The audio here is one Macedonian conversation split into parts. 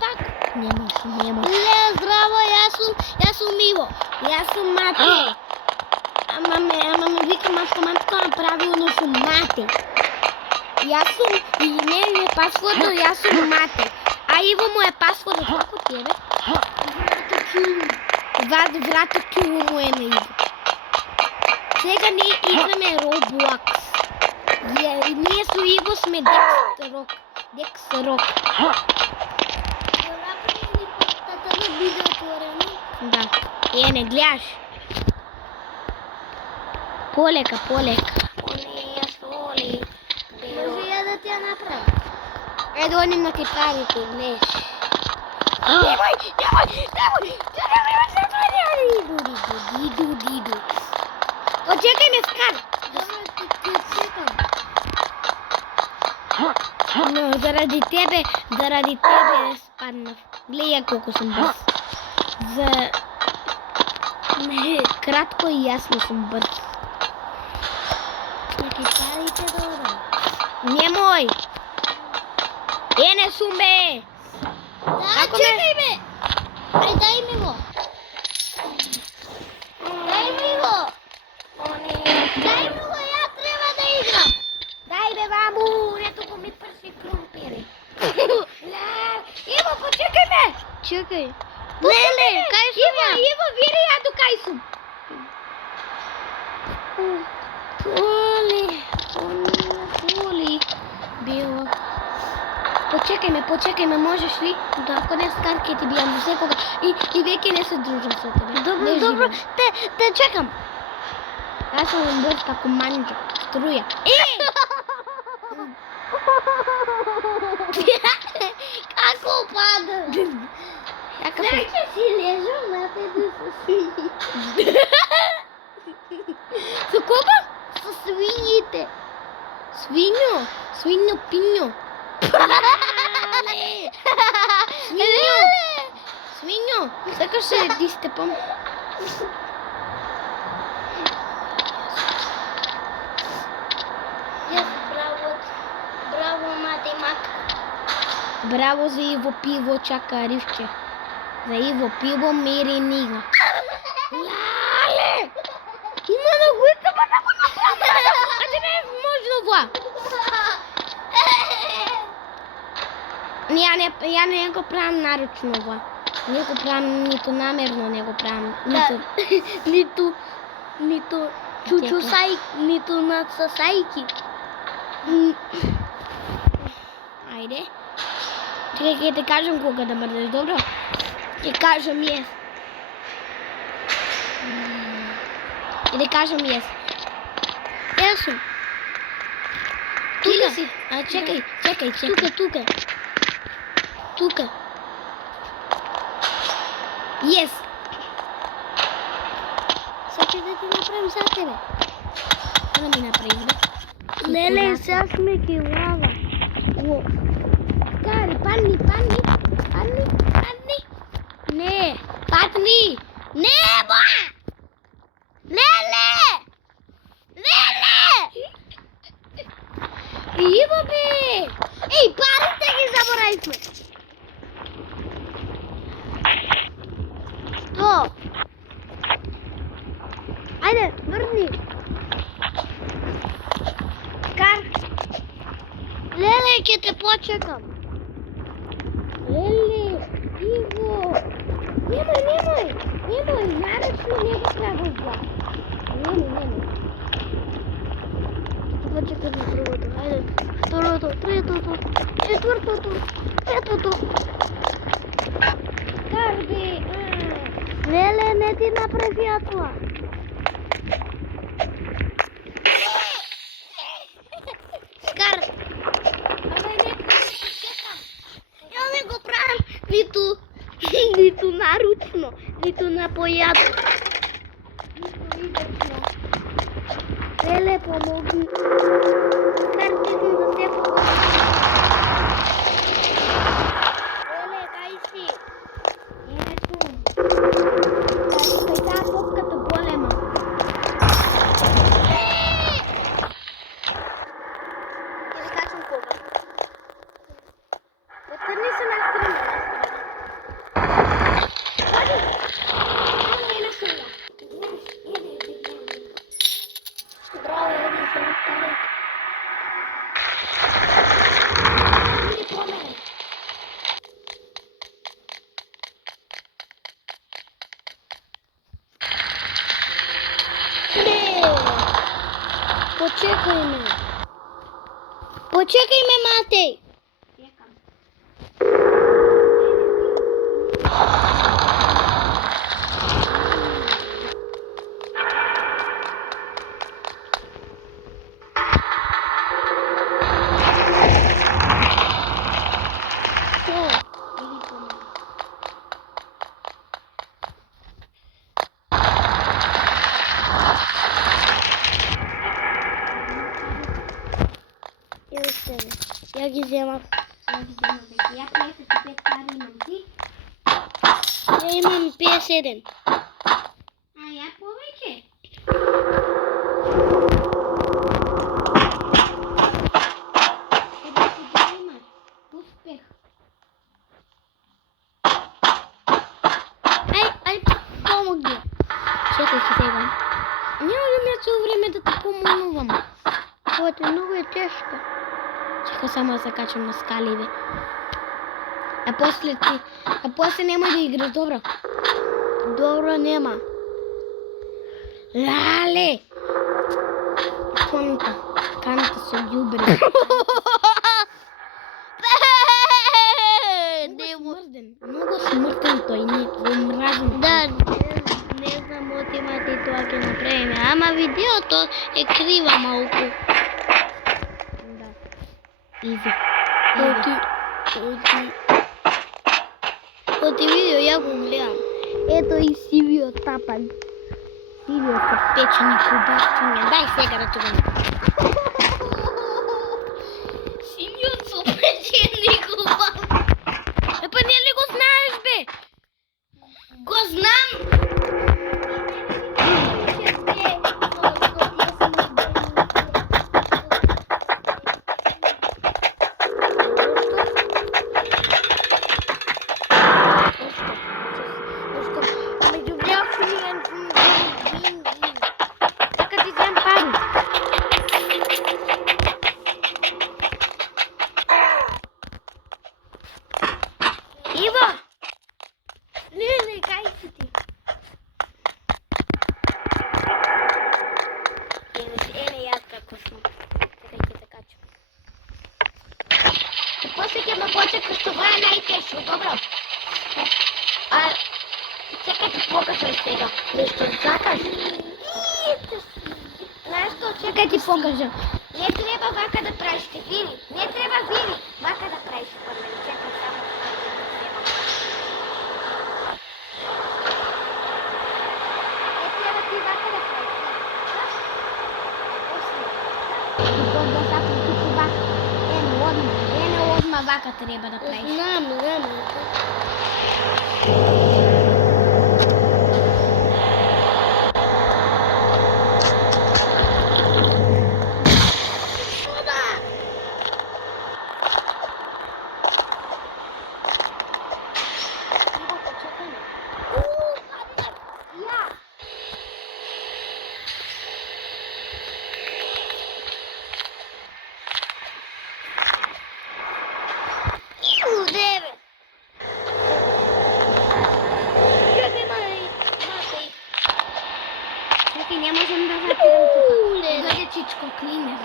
пак. Нема. Ле, здраво, јас сум Иво. Јас сум Мате. Ама ме викам автоматско направилно сум Мате. Јас сум и не е пасвордот, јас сум Мате. А Иво му е пасвордот, како ти е бе? Врато Q му е на Иво. Сега ние играме Roblox. Ние со Иво сме Дексрок. Да. Не гледаш. Полека. Може ја да ти ја направам. Еде оним на ти правите, гледаш. Иду. Почекај ме, Скар. Добро, ти чекам. Но заради тебе спаднав. Гледај колку сум брз. Кратко и јасно сум брз. Ти парите добро. Немој. Не сум бе. Да, чекај ме. Ај, дај ми го. Ја треба да играм. Дај бе, маму, не туку ми прси крумпири. Иво, почекај ме. Чекај. Леле, кај сум ја? Иво, вири ја до кај сум. Поли. Било. Почекај ме, можеш ли? Да, ако не Скар ќе ти бијам до секога. И веќе не се дружам со тебе. Добро. Те чекам. Јас сум брз како манџа. Струја. Како пада? Значи си лежам на тебе со свињите. Со кого? Со свињите. Свињо пињо. Свињо, сакаш се ти степам? Браво, математика. Браво за Иво пиво, чака ривче. За Иво пиво, мери нига. Лале! Има на гујка, па нако направа! А ти не е можно ова? Ја не го правам нарочно ова. Не го правам нито намерно, не го правам. Нито чучусајки, нито надсасајки. Ајде. Чекај, ќе те кажам кога да мрдаш, добро? Ќе кажам јес. Ќе те кажам јес. Јас сум. Тука си. А чекај. Тука. Јес. Сакаш да ти направим за тебе? Да ми направиш, бе. Леле, сега сме ки лава. Скари, падни. Не, падни. Не, ба! Леле! Иво, бе! Еј, парите ги заборавивме. Што? Ајде, врни. Скар. Леле, ќе те почекам. Леле, Иво. Немој. Нарочно не го правиш това. Немој. Почекай на другото. Ајде. Второто, третото, четвртото, петото. Скар, бе. Леле, не ти направи ја тоа. Скар. Ја не го правам ниту наручно, ниту на појадо. Ниту изачно. Леле, помогни. Скар, стигнам за се погоди. Леле, кај си? Таа попката голема. Ти скачам кога? Потърни се настрана. Почекај ме. Почекај ме, Матеј. Чекам. Ја ги земав. Ја 55 пари имам ти. Ја имам 51. А ја повеќе. Успех. Ај, помоги. Чекај се сега. Немам ја цело време да те помогнувам. Ова ти многу е тешко. Чекај само да се качам на скаливе. А после немој да играш, добро? Добро нема. Лале! Каната се љубре. Многу смртен тој, не го мразим. Да, не знам отимате и тоа ќе направиме. Ама видеото е крива малку. Да. Изи. Оти видео ја го гледам. Ето и сивиот тапан. Сивиот со печени кубавчиња. Дај сега да тугам. Сивиот со печени кубавчиња. Епа не ли го знаеш, бе? Го знам. Иво! Не, кај си ти? Еле јас како сум. Чекај ќе се качам. После ќе ме почекаш, тоа е најтешко, добро? А, чекај ти покажам сега. Нешто сакаш? Знаеш што, Чекај ти покажам. Не треба вака да правиш, те види. Не треба види. Вака да правиш под мене. Чекай само. Не треба ти вака да правиш. Да сакам туку вака. Ене одма вака треба да правиш. Знам. Чекај, не можам да затирам тука. Дојде чичко клинец.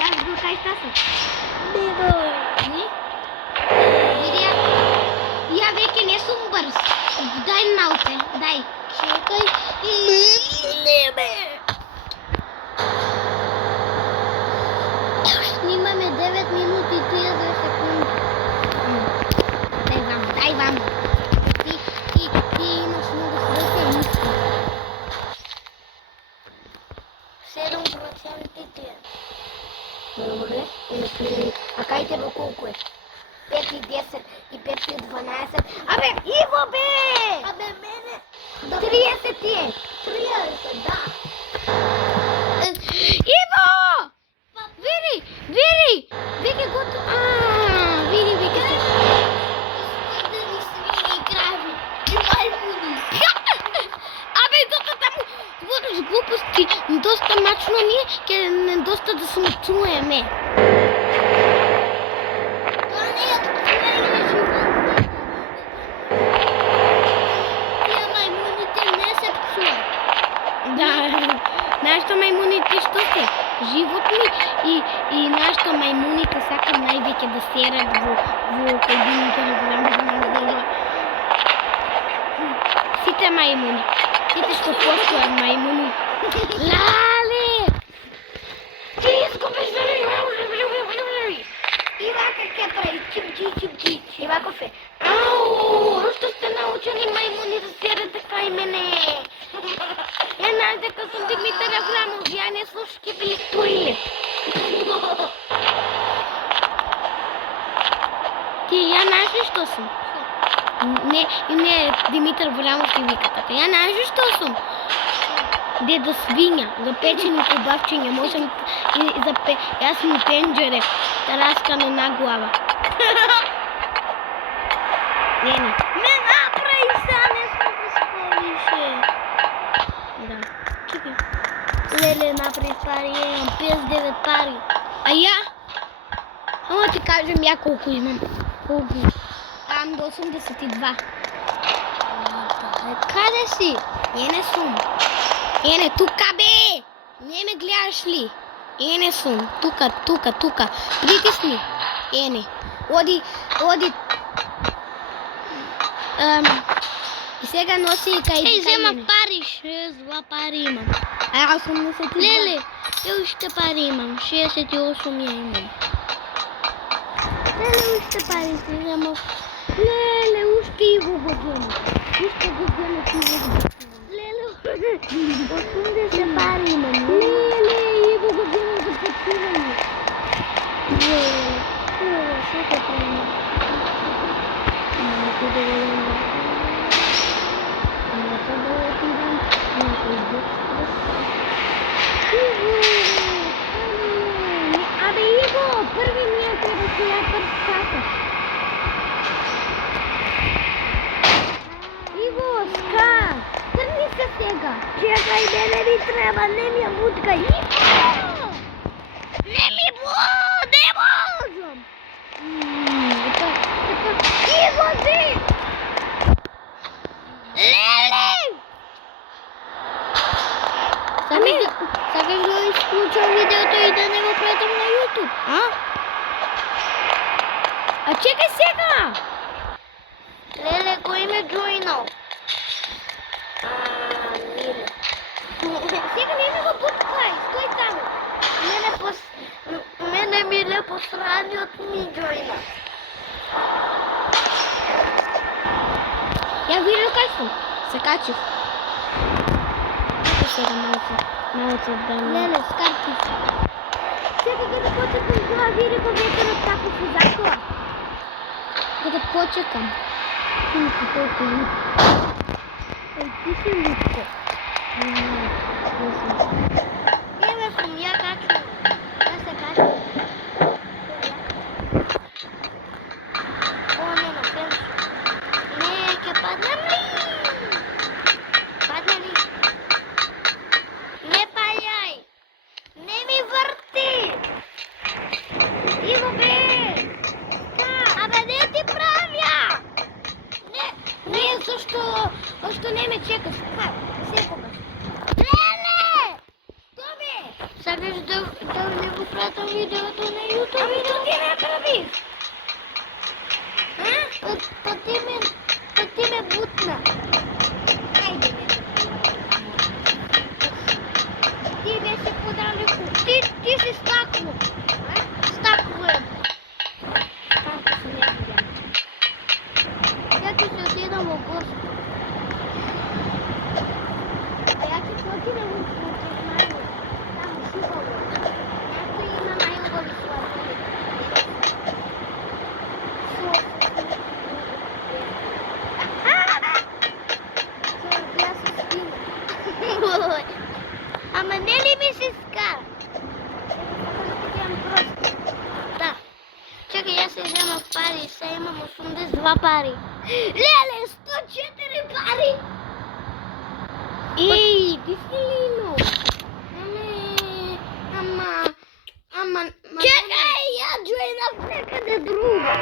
Јас бил кај стасам. Не? Види ја веќе не сум брз. Дај малце, дај. Чекај. Снимаме 9 минути и 30 секунди. Дај вам. Ти имаш многу среќа и ниска. 7% ти е. Добре. А кај тебе колку е? 5 и 10 и 5 и 12. Абе, Иво бе! Абе, мене. 30 ти е. 30, да. Иво! Вери! Веќе готово. Види, веќе се. Свидени свини и крави. И мајмуни. Абе, доста таму збориш глупости, доста мачно ми е, ке доста да се чуеме. Тоа не е твоја живот. Тие мајмуните не и нашата мајмуните сакат највеќе да серат во кабините на сите мајмуни. Сите што постојат мајмуни. Лале! Ти изгубиш и вака ке прави чипчи. И вако се. Ау, што сте научени мајмуни да серат така и мене? Ја знаеш дека сум Димитар Аврамов, ја не слушки били туиле. Ти ја знаеш ли што сум? Не Димитар Аврамов ти вика така. Ја знаеш ли што сум? Дедо свиња, за печени кобавчиња, можам и за јас сум пенџере, тараскано на глава. Не направи се, а не сме посполише. Да, чекай. Леле, направи пари, имам 59 пари. А ја? Ама ти кажем ја колку имам. Колку? Ам до 82. Каде си? Не сум. Ене, тука бе! Не ме гледаш ли? Ене сум, тука. Притисни. Ене. Оди. И сега носи и кај мене. Зема пари, 62 пари имам. А јас 82. Леле, ја уште пари имам, 68 ја имам. Леле, уште пари си имам. Леле, уште Иво го зема. Уште го зема ти Иво. Леле, 80 пари имам. Леле, Иво го зема за почивање. Леле, што те правим? Абе, Иво, први ми е треба да ја прската. Иво, ска! Трни се сега! Чекај, не ми треба, не ми ја буткај! Иво! Не можам! Иво, ди! Леле! Сакаш да исклучам видеото и да не го пратам на YouTube, а? А чекай сега! Леле, кој ме джоинал? Миле. Сега не ми го буткај, стој таму. Мене Миле посраниот ми джоина. Ја видел кај сум? Се качив. Сега малце да ми... Леле, скарти се. Сега да почекам това видео ветерот тако се закова. Да почекам. Сум си толку лутко. Ти си лутко. Еве сум, ја качувам. Ја се качувам. О, нема сенсо. Не, ќе паднем ли? Падне ли? Не пајај! Не ми врти! Иво бе! Абе, не ти правја! Не, зашто не ме чекаш? Секогаш. Леле! Што бе? Сакаш да не го пратам видеото на YouTube? Ами да ти направиш! Па ти ме бутна. Ајде, не се ти беше подалеку. Ти си стакло. Стакло е. Стакло се не видям. Ја ќе се отидам во гости. А ја ќе се отидам во Германија. Таму шубаво. Някој има најубави славови. Ја се спина. Ама не ли ми се скара? Да. Чекай, јас се земав пари, се имам 82 пари. Леле, 104 пари! Еј, ти си лино. Ама... Чекај, ја джоинав некаде друго.